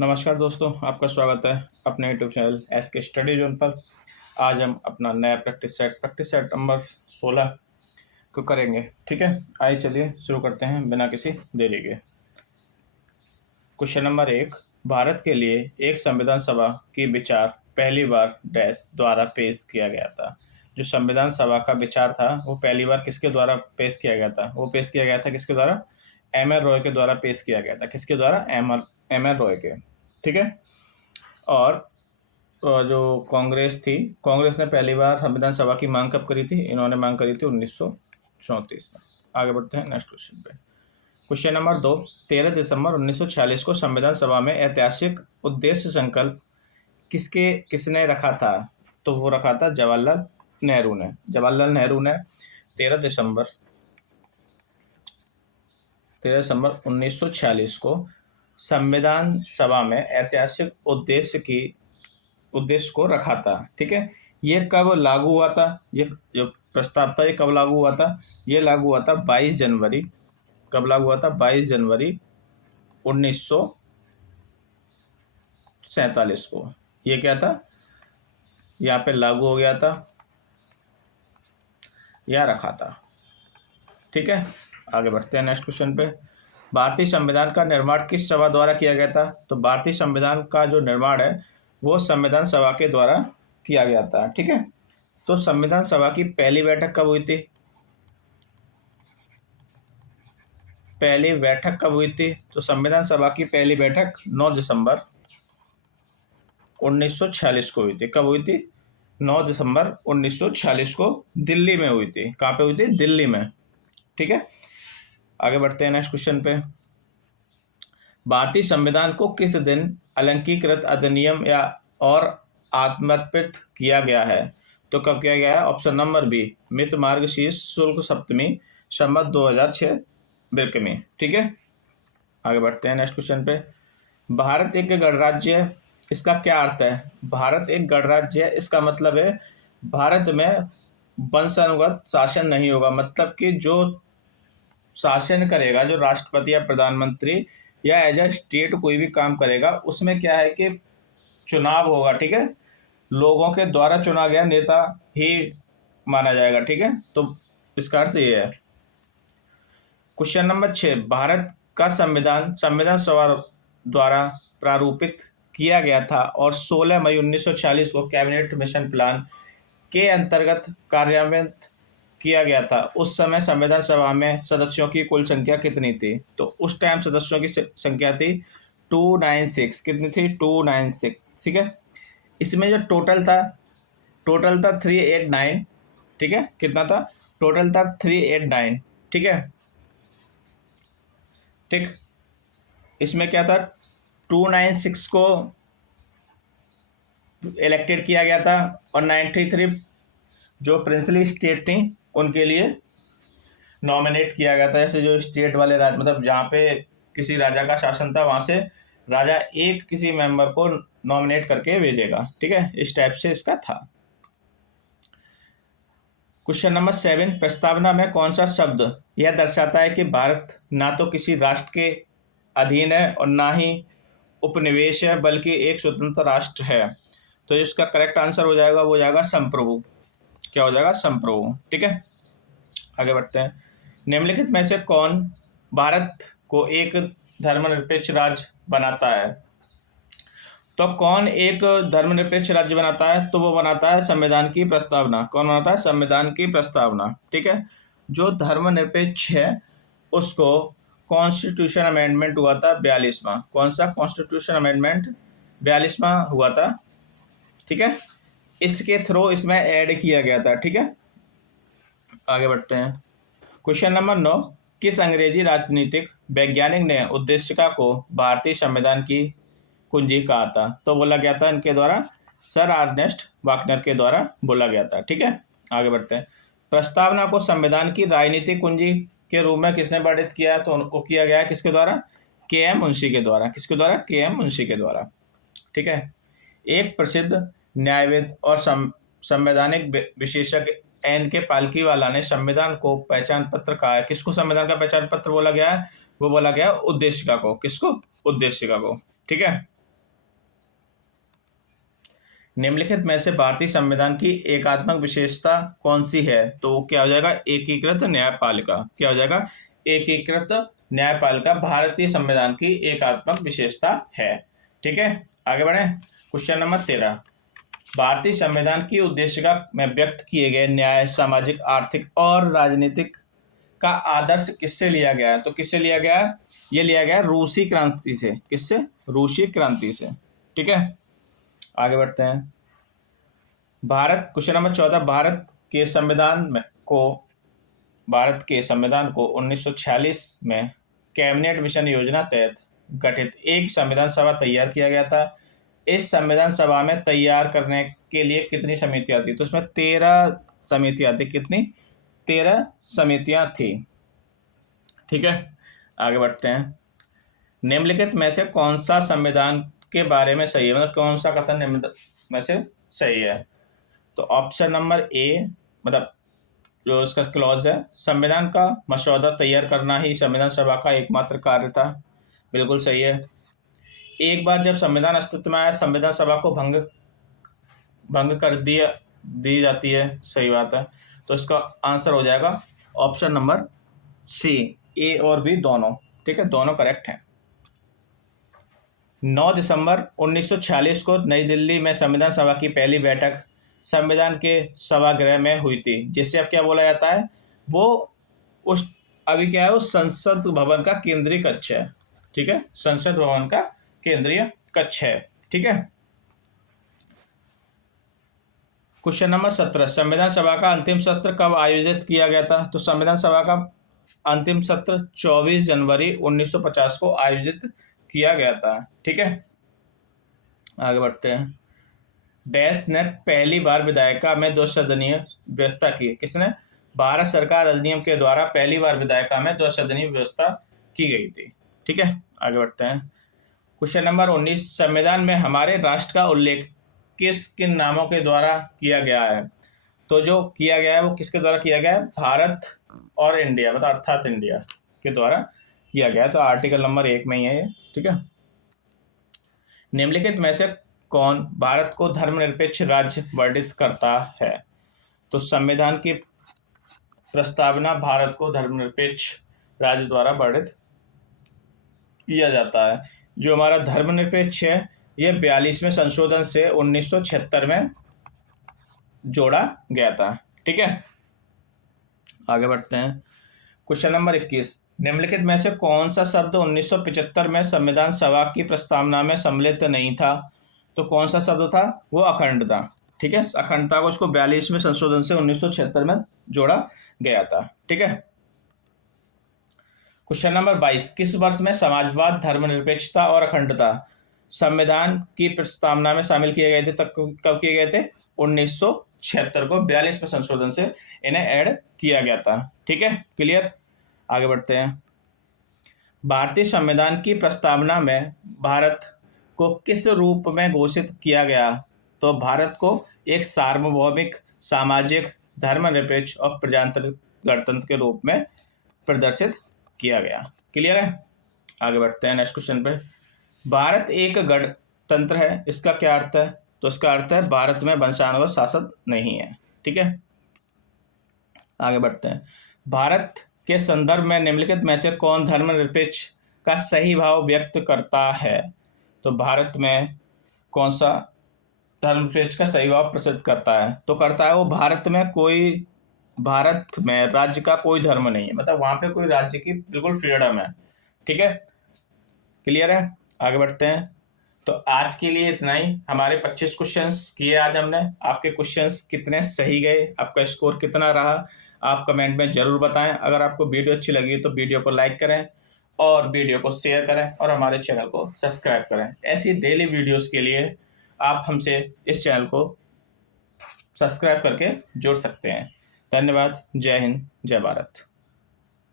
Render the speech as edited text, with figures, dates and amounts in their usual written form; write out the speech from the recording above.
नमस्कार दोस्तों, आपका स्वागत है अपने YouTube channel SK study zone पर। आज हम अपना नया प्रैक्टिस सेट नंबर 16 को करेंगे। ठीक है, आइए चलिए शुरू करते हैं बिना किसी देरी के। क्वेश्चन नंबर 1, भारत के लिए एक संविधान सभा की विचार पहली बार डैश द्वारा पेश किया गया था। जो संविधान सभा का विचार था वो पहली बार किसके द्वारा पेश किया गया था? वो पेश किया गया था किसके द्वारा? एम एल रॉय के द्वारा पेश किया गया था। किसके द्वारा? एम एल रॉय के। ठीक है। और जो कांग्रेस थी, कांग्रेस ने पहली बार संविधान सभा की मांग कब करी थी? इन्होंने मांग करी थी 1934 में। आगे बढ़ते हैं नेक्स्ट क्वेश्चन पे। क्वेश्चन नंबर 2, 13 दिसंबर 1946 को संविधान सभा में ऐतिहासिक उद्देश्य संकल्प किसने रखा था? तो वो रखा था जवाहरलाल नेहरू ने। जवाहरलाल नेहरू ने 13 दिसंबर 1946 को संविधान सभा में ऐतिहासिक उद्देश्य को रखा था। ठीक है। ये कब लागू हुआ था? ये जो प्रस्ताव था ये कब लागू हुआ था? ये लागू हुआ था 22 जनवरी। कब लागू हुआ था? 22 जनवरी 1947 को। ये क्या था? यहाँ पे लागू हो गया था या रखा था। ठीक है, आगे बढ़ते हैं नेक्स्ट क्वेश्चन पे। भारतीय संविधान का निर्माण किस सभा द्वारा किया गया था? तो भारतीय संविधान का जो निर्माण है वो संविधान सभा के द्वारा किया गया था। ठीक है। तो संविधान सभा की पहली बैठक कब हुई थी? पहली बैठक कब हुई थी? तो संविधान सभा की पहली बैठक 9 दिसंबर 1946 को हुई थी। कब हुई थी? 9 दिसंबर 1946 को दिल्ली में हुई थी। कहाँ पे हुई थी? दिल्ली में। ठीक है, आगे बढ़ते हैं नेक्स्ट क्वेश्चन पे। भारतीय संविधान को किस दिन अलंकीकृत अधिनियम या और आत्मर्पित किया गया है? तो कब किया गया है? ऑप्शन नंबर बी, मित मार्गशीर्ष शुक्ल सप्तमी संवत 2006 बिरकमी। ठीक है, आगे बढ़ते हैं नेक्स्ट क्वेश्चन पे। भारत एक गणराज्य है, इसका क्या अर्थ है? भारत एक गणराज्य है, इसका मतलब है भारत में वंशानुगत शासन नहीं होगा। मतलब कि जो शासन करेगा, जो राष्ट्रपति या प्रधानमंत्री या एज अ स्टेट कोई भी काम करेगा, उसमें क्या है कि चुनाव होगा। ठीक है, लोगों के द्वारा चुना गया नेता ही माना जाएगा। ठीक है, तो इसका अर्थ ये है। क्वेश्चन नंबर 6, भारत का संविधान सभा द्वारा प्रारूपित किया गया था और 16 मई 1946 को कैबिनेट मिशन प्लान के अंतर्गत कार्यान्वित किया गया था। उस समय संविधान सभा में सदस्यों की कुल संख्या कितनी थी? तो उस टाइम सदस्यों की संख्या थी 296। कितनी थी? 296। ठीक है, इसमें जो टोटल था 389। ठीक है, कितना था? टोटल था 389। ठीक है, ठीक, इसमें क्या था? 296 को इलेक्टेड किया गया था और 93 जो प्रिंसली स्टेट थी उनके लिए नॉमिनेट किया गया था। जैसे जो स्टेट वाले राज्य, मतलब जहाँ पे किसी राजा का शासन था वहाँ से राजा एक किसी मेंबर को नॉमिनेट करके भेजेगा। ठीक है, इस टाइप से इसका था। क्वेश्चन नंबर 7, प्रस्तावना में कौन सा शब्द यह दर्शाता है कि भारत ना तो किसी राष्ट्र के अधीन है और ना ही उपनिवेश है, बल्कि एक स्वतंत्र राष्ट्र है? तो इसका करेक्ट आंसर हो जाएगा, वो जाएगा संप्रभु। क्या हो जाएगा? संप्रभु। ठीक है, आगे बढ़ते हैं। निम्नलिखित में से कौन भारत को एक धर्मनिरपेक्ष राज्य बनाता है? तो कौन एक धर्मनिरपेक्ष राज्य बनाता है? तो वो बनाता है संविधान की प्रस्तावना। कौन बनाता है? संविधान की प्रस्तावना। ठीक है, जो धर्मनिरपेक्ष है उसको कॉन्स्टिट्यूशन अमेंडमेंट हुआ था 42वां। कौन सा कॉन्स्टिट्यूशन अमेंडमेंट? 42वां हुआ था। ठीक है, इसके थ्रू इसमें ऐड किया गया था। ठीक है, आगे बढ़ते हैं। क्वेश्चन नंबर 9, किस अंग्रेजी राजनीतिक वैज्ञानिक ने उद्देशिका को भारतीय संविधान की कुंजी कहा था? तो बोला गया था इनके द्वारा, सर अर्नेस्ट वाकनर के द्वारा बोला गया था। ठीक है, आगे बढ़ते हैं। प्रस्तावना को संविधान की राजनीतिक कुंजी के रूप में किसने वर्णित किया है? तो उनको किया गया है किसके द्वारा? के एम मुंशी के द्वारा। किसके द्वारा? के एम मुंशी के द्वारा। ठीक है, एक प्रसिद्ध न्यायविद और संवैधानिक विशेषज्ञ एन के पालकीवाला ने संविधान को पहचान पत्र कहा है। किसको संविधान का पहचान पत्र बोला गया है? वो बोला गया उद्देशिका को। किसको? उद्देशिका को। ठीक है, निम्नलिखित में से भारतीय संविधान की एकात्मक विशेषता कौन सी है? तो क्या हो जाएगा? एकीकृत न्यायपालिका। क्या हो जाएगा? एकीकृत न्यायपालिका भारतीय संविधान की एकात्मक विशेषता है। ठीक है, आगे बढ़े। क्वेश्चन नंबर 13, भारतीय संविधान की उद्देशिका में व्यक्त किए गए न्याय, सामाजिक, आर्थिक और राजनीतिक का आदर्श किससे लिया गया है? तो किससे लिया गया है? ये लिया गया रूसी क्रांति से। किससे? रूसी क्रांति से। ठीक है, आगे बढ़ते हैं। क्वेश्चन नंबर 14, भारत के संविधान को 1946 में कैबिनेट मिशन योजना तहत गठित एक संविधान सभा तैयार किया गया था। इस संविधान सभा में तैयार करने के लिए कितनी समितियां थी? तो इसमें 13 समितियां थी। कितनी? 13 समितियां थी। ठीक है, आगे बढ़ते हैं। निम्नलिखित में से कौन सा संविधान के बारे में सही है, मतलब कौन सा कथन निम्न में से सही है? तो ऑप्शन नंबर ए, मतलब जो इसका क्लॉज है, संविधान का मसौदा तैयार करना ही संविधान सभा का एकमात्र कार्य था। बिल्कुल सही है। एक बार जब संविधान अस्तित्व में आया, संविधान सभा को भंग कर दी जाती है। सही बात है। तो इसका आंसर हो जाएगा ऑप्शन नंबर सी, ए और बी दोनों। ठीक है, दोनों करेक्ट हैं। 9 दिसंबर 1946 को नई दिल्ली में संविधान सभा की पहली बैठक संविधान के सभागृह में हुई थी, जिसे अब क्या बोला जाता है? वो उस अभी क्या है, उस संसद भवन का केंद्रीय कक्ष है। ठीक है, संसद भवन का केंद्रीय कक्ष है। ठीक है, क्वेश्चन नंबर 17, संविधान सभा का अंतिम सत्र कब आयोजित किया गया था? तो संविधान सभा का अंतिम सत्र 24 जनवरी 1950 को आयोजित किया गया था। ठीक है, आगे बढ़ते हैं। डैश ने पहली बार विधायिका में 2 सदनीय व्यवस्था की। किसने? भारत सरकार अधिनियम के द्वारा पहली बार विधायिका में 2 सदनीय व्यवस्था की गई थी। ठीक है, आगे बढ़ते हैं। क्वेश्चन नंबर 19, संविधान में हमारे राष्ट्र का उल्लेख किन नामों के द्वारा किया गया है? तो जो किया गया है वो किसके द्वारा किया गया है? भारत और इंडिया, मतलब अर्थात इंडिया के द्वारा किया गया है। तो आर्टिकल नंबर 1 में ही है ये। ठीक है, निम्नलिखित में से कौन भारत को धर्मनिरपेक्ष राज्य वर्णित करता है? तो संविधान की प्रस्तावना भारत को धर्मनिरपेक्ष राज्य द्वारा वर्णित किया जाता है। जो हमारा धर्मनिरपेक्ष है, यह 42वें संशोधन से 1976 में जोड़ा गया था। ठीक है, आगे बढ़ते हैं। क्वेश्चन नंबर 21, निम्नलिखित में से कौन सा शब्द 1975 में संविधान सभा की प्रस्तावना में सम्मिलित नहीं था? तो कौन सा शब्द था? वो अखंडता। ठीक है, अखंडता को उसको 42वें संशोधन से 1976 में जोड़ा गया था। ठीक है, क्वेश्चन नंबर 22, किस वर्ष में समाजवाद, धर्मनिरपेक्षता और अखंडता संविधान की प्रस्तावना में शामिल किए गए थे? तब कब किए गए थे? 1976 को 42वें संशोधन से इन्हें ऐड किया गया था। ठीक है, क्लियर, आगे बढ़ते हैं। भारतीय संविधान की प्रस्तावना में भारत को किस रूप में घोषित किया गया? तो भारत को एक सार्वभौमिक, सामाजिक, धर्मनिरपेक्ष और प्रजातांत्रिक गणतंत्र के रूप में प्रदर्शित किया गया। क्लियर है, आगे बढ़ते हैं नेक्स्ट क्वेश्चन पे। भारत एक गणतंत्र है, इसका क्या अर्थ है? तो इसका अर्थ है भारत में वंशानुगत शासन नहीं है। ठीक है, आगे बढ़ते हैं। भारत के संदर्भ में निम्नलिखित में से कौन धर्मनिरपेक्ष का सही भाव व्यक्त करता है? तो भारत में कौन सा धर्मनिरपेक्ष का सही भाव प्रसिद्ध करता है? तो करता है वो भारत में राज्य का कोई धर्म नहीं है, मतलब वहां पे कोई राज्य की बिल्कुल फ्रीडम है। ठीक है, क्लियर है, आगे बढ़ते हैं। तो आज के लिए इतना ही। हमारे 25 क्वेश्चंस किए आज हमने। आपके क्वेश्चंस कितने सही गए, आपका स्कोर कितना रहा, आप कमेंट में जरूर बताएं। अगर आपको वीडियो अच्छी लगी तो वीडियो को लाइक करें और वीडियो को शेयर करें और हमारे चैनल को सब्सक्राइब करें। ऐसी डेली वीडियोस के लिए आप हमसे इस चैनल को सब्सक्राइब करके जुड़ सकते हैं। धन्यवाद। जय हिंद, जय भारत।